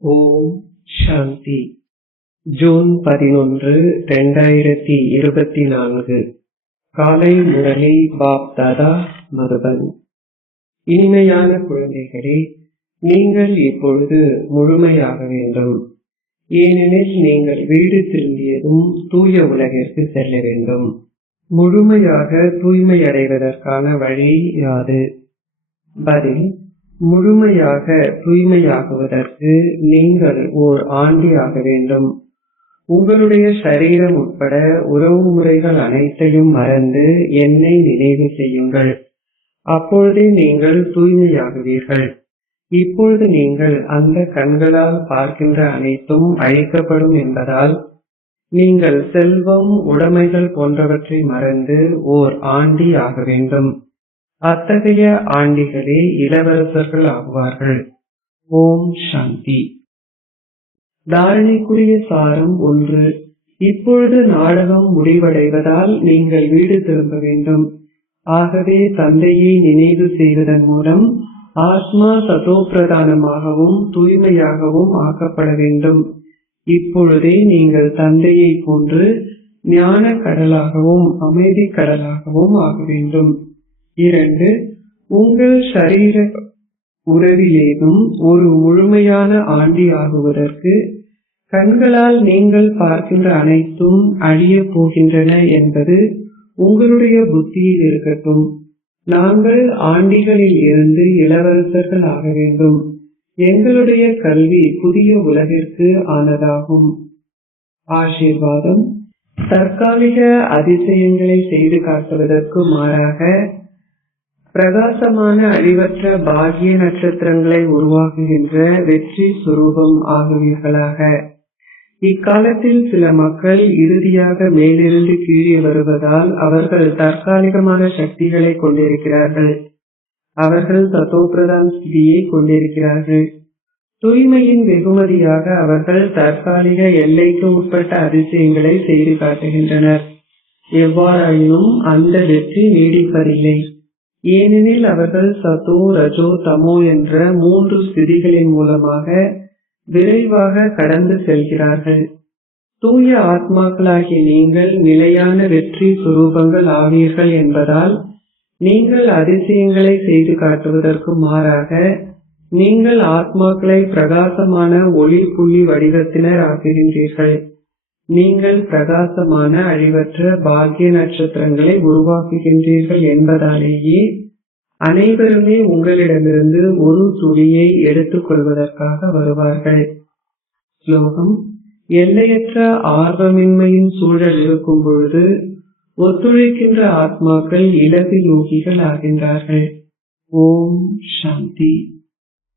ஓம் சாந்தி. June பதினொன்று இரண்டாயிரத்தி இருபத்தி நான்கு. காலை முரளி பாப் தாதா மருதன் இனிமையான குழந்தைகளே நீங்கள் இப்பொழுது முழுமையாக வேண்டும். ஏனெனில் நீங்கள் வீடு திரும்பியதும் தூய உலகிற்கு செல்ல வேண்டும். முழுமையாக தூய்மை அடைவதற்கான வழி யாது? பதில் முழுமையாக தூய்மையாகுவதற்கு நீங்கள் ஓர் ஆண்டி ஆக வேண்டும். உங்களுடைய சரீரம் உட்பட உறவு முறைகள் அனைத்தையும் மறந்து என்னை நினைவு செய்யுங்கள். அப்பொழுதே நீங்கள் தூய்மையாகுவீர்கள். இப்பொழுது நீங்கள் அந்த கண்களால் பார்க்கின்ற அனைத்தும் அழிக்கப்படும் என்பதால் நீங்கள் செல்வம் உடைமைகள் போன்றவற்றை மறந்து ஓர் ஆண்டி ஆக வேண்டும். அத்தகைய ஆண்டிகளே இளவரசர்கள் ஆவார்கள் ஓம் சாந்தி. தாரணைக்குரிய சாரம் ஒன்று. இப்பொழுது நாடகம் முடிவடைவதால் நீங்கள் வீடு திரும்ப வேண்டும். ஆகவே தந்தையை நினைவு செய்வதன் மூலம் ஆத்மா சதோப்பிரதானமாகவும் தூய்மையாகவும் ஆக்கப்பட வேண்டும். இப்பொழுதே நீங்கள் தந்தையை போன்று ஞான கடலாகவும் அமைதி கடலாகவும் ஆக வேண்டும். இரண்டு உங்கள் சரீர உறவிலேதும் ஒரு முழுமையான ஆண்டி ஆகுவதற்கு கண்களால் நீங்கள் பார்க்கின்ற அனைத்தும் அழியப் போகின்றன என்பது உங்களுடைய புத்தியில் இருக்கட்டும். நாங்கள் ஆண்டிகளில் இருந்து இளவரசர்கள் ஆக வேண்டும். எங்களுடைய கல்வி புதிய உலகிற்கு ஆனதாகும். ஆசீர்வாதம். தற்காலிக அதிசயங்களை செய்து காட்டுவதற்கு மாறாக பிரகாசமான அழிவற்ற பாகிய நட்சத்திரங்களை உருவாக்குகின்ற வெற்றி சுரூபம் ஆகுவீர்களாக. இக்காலத்தில் சில மக்கள் இறுதியாக மேலிருந்து கீழே வருவதால் அவர்கள் தற்காலிகமான சக்திகளை கொண்டிருக்கிறார்கள். அவர்கள் தத்தோபிரதான் ஸ்திதியை கொண்டிருக்கிறார்கள். தூய்மையின் வெகுமதியாக அவர்கள் தற்காலிக எல்லைக்கு உட்பட்ட அதிசயங்களை செய்து காட்டுகின்றனர். எவ்வாறாயினும் அந்த வெற்றி நீடிப்பதில்லை. ஏனெனில் அவர்கள் சத்தோ ரஜோ தமோ என்ற மூன்று ஸ்திதிகளின் மூலமாக விரைவாக கடந்து செல்கிறார்கள். தூய ஆத்மாக்களாகிய நீங்கள் நிலையான வெற்றி சுரூபங்கள் ஆவீர்கள் என்பதால் நீங்கள் அதிசயங்களை செய்து காட்டுவதற்கு மாறாக நீங்கள் ஆத்மாக்களை பிரகாசமான ஒளி புள்ளி வடிவத்தினர் ஆக்குகின்றீர்கள். நீங்கள் பிரகாசமான அழிவற்ற பாக்கிய நட்சத்திரங்களை உருவாக்குகின்றீர்கள் என்பதாலேயே அனைவருமே உங்களிடமிருந்து ஒரு துளியை எடுத்துக்கொள்வதற்காக வருவார்கள். ஸ்லோகம். எல்லையற்ற ஆர்வமின்மையின் சூழல் இருக்கும் பொழுது ஒத்துழைக்கின்ற ஆத்மாக்கள் இலகு யோகிகள் ஆகின்றார்கள் ஓம் சாந்தி.